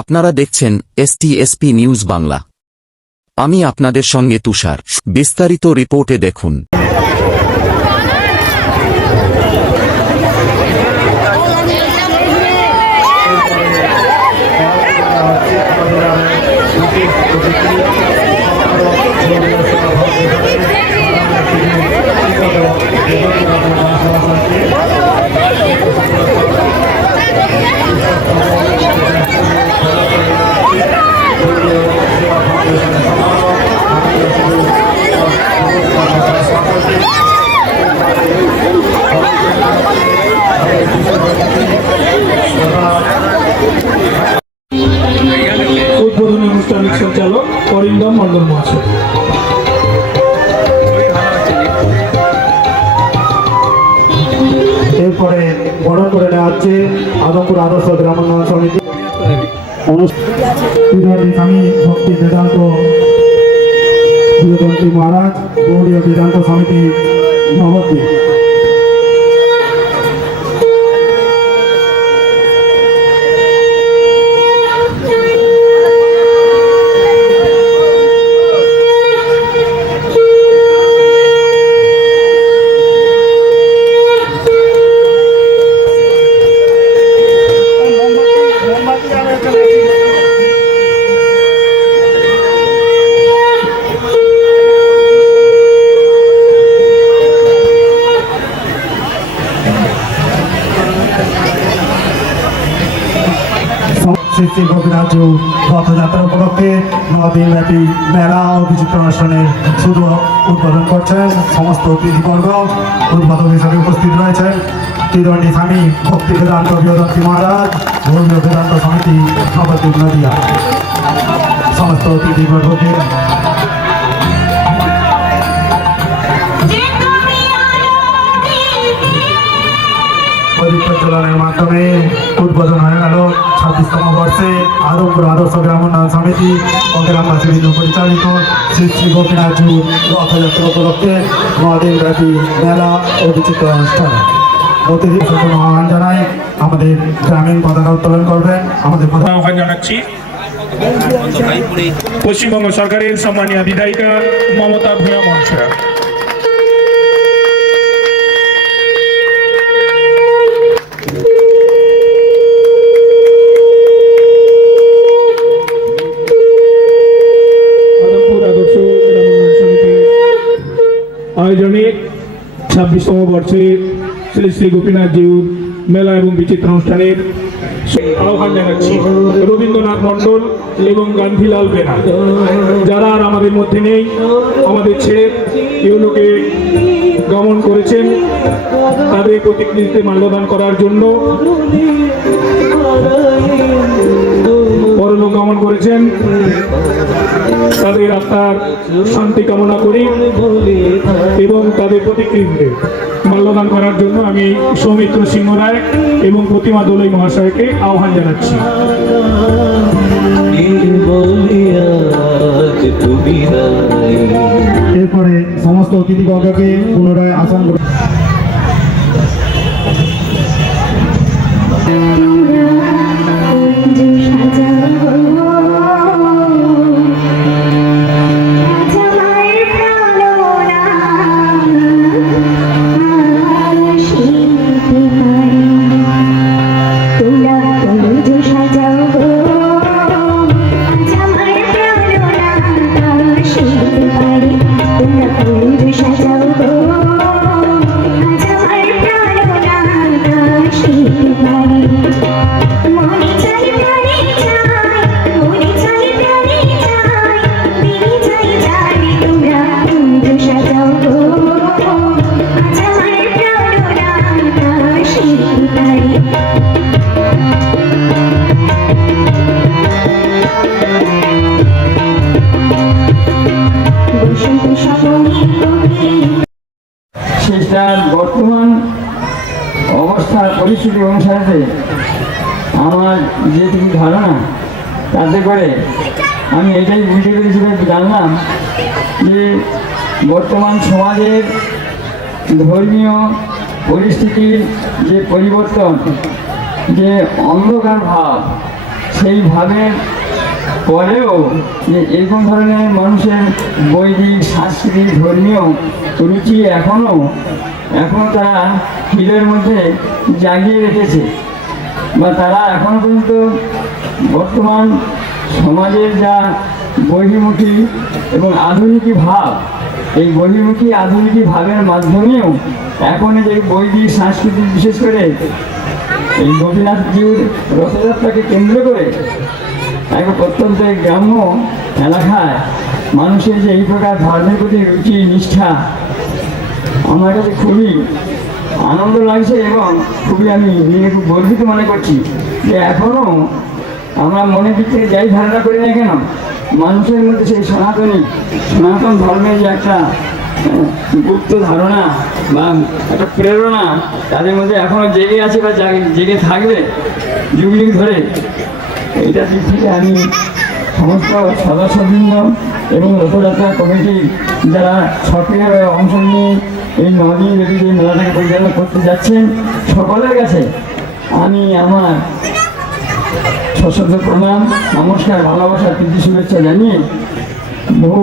আপনারা দেখছেন STSP news Bangla. আমি আপনাদের সঙ্গে তুষার। বিস্তারিত রিপোর্টে দেখুন। উদ্বোধনী অনুষ্ঠানের সঞ্চালক অরিন্দম মন্ডল মহাশয়। এরপরে বরণ করে নেওয়া হচ্ছে আদমপুর আদর্শ গ্রাম উন্নয়ন সমিতি স্বামী ভক্তি বেদান্ত প্রিয়দন্তী মহারাজ গৌড়ীয় বেদান্ত সমিতি নবদ্বীপ। শ্রী শ্রী গোপীনাথ রথযাত্রা উপলক্ষে 9 দিনব্যাপী মেলা ও বিচিত্র অনুষ্ঠানের শুভ উদ্বোধন করছেন সমস্ত অতিথিবর্গ। উদ্বোধক হিসেবে উপস্থিত রয়েছেন ত্রিদণ্ডী স্বামী ভক্তি বেদান্ত প্রিয়দন্তী মহারাজ ধর্মীয় বেদান্ত সমিতি নবদ্বীপ নদিয়া। সমস্ত অতিথিবর্গকে প্রজ্বলনের মাধ্যমে উদ্বোধন হয়ে গেল 26তম বর্ষে আদমপুর আদর্শ গ্রাম উন্নয়ন সমিতি ও গ্রামবাসী বৃন্দ পরিচালিত শ্রী শ্রী গোপীনাথ রথযাত্রা উপলক্ষে 9 দিনব্যাপী মেলা ও বিচিত্র অনুষ্ঠান। অতিথি আহ্বান জানাই আমাদের গ্রামীণ পতাকা উত্তোলন করবেন আমাদের আহ্বান জানাচ্ছি পশ্চিমবঙ্গ সরকারের সম্মানীয় বিধায়িকা মমতা ভূঁইয়া মহাশয়া। আয়োজনে 26তম বর্ষে শ্রী শ্রী গোপীনাথ জিউর মেলা এবং বিচিত্র অনুষ্ঠানের আহ্বান জানাচ্ছি রবীন্দ্রনাথ মণ্ডল এবং গান্ধীলাল বেরা, যারা আর আমাদের মধ্যে নেই, আমাদের ছেড়ে ইউনোকে গমন করেছেন, তাদের প্রতিকৃতিতে মাল্যদান করার জন্য পরলোক গমন করেছেন। তাদের আত্মার শান্তি কামনা করি এবং তাদের প্রতিকৃতিতে মাল্যদান করার জন্য আমি সৌমিত্র সিংহ রায় এবং প্রতিমা দোলই মহাশয়কে আহ্বান জানাচ্ছি। এরপরে সমস্ত অতিথিবর্গকে পুনরায় আসন বর্তমান অবস্থার পরিস্থিতি অনুসারে আমার যেটুকু ধারণা, তাতে করে আমি এটাই বুঝতে পেরেছিলাম, জানলাম যে বর্তমান সমাজের ধর্মীয় পরিস্থিতির যে পরিবর্তন, যে অন্ধকার ভাব, সেইভাবে পরেও যে এরকম ধরনের মানুষের বৈদিক সাংস্কৃতিক ধর্মীয় রুচি এখনও তারা হৃদয়ের মধ্যে জাগিয়ে রেখেছে, বা তারা এখনো পর্যন্ত বর্তমান সমাজের যা বহির্মুখী এবং আধুনিকী ভাব, এই বহির্মুখী আধুনিকী ভাবের মাধ্যমেও এখন যে বৈদিক সাংস্কৃতিক বিশেষ করে এই গোপীনাথজির রথযাত্রাকে কেন্দ্র করে এক প্রত্যন্ত গ্রাম্য এলাকায় মানুষের যে এই প্রকার ধর্মের প্রতি রুচি নিষ্ঠা আমার কাছে খুবই আনন্দ লাগছে এবং খুবই আমি নিজে খুব গর্বিত মনে করছি যে এখনও আমরা মনের দিক থেকে যাই ধারণা করি না কেন, মানুষের মধ্যে সেই সনাতন ধর্মের যে একটা গুপ্ত ধারণা বা একটা প্রেরণা তাদের মধ্যে এখনও জেগে আছে বা জেগে থাকবে যুগ যুগ ধরে। এইটার দিক থেকে আমি সমস্ত সদস্যবৃন্দ এবং রথযাত্রা কমিটি যারা সক্রিয়ভাবে অংশ নিয়ে এই 9 দিন ব্যাপী যে মেলাটাকে পরিচালনা করতে যাচ্ছেন সকলের কাছে আমি আমার সশ্রদ্ধ প্রণাম, নমস্কার, ভালোবাসা, প্রীতি, শুভেচ্ছা জানিয়ে বহু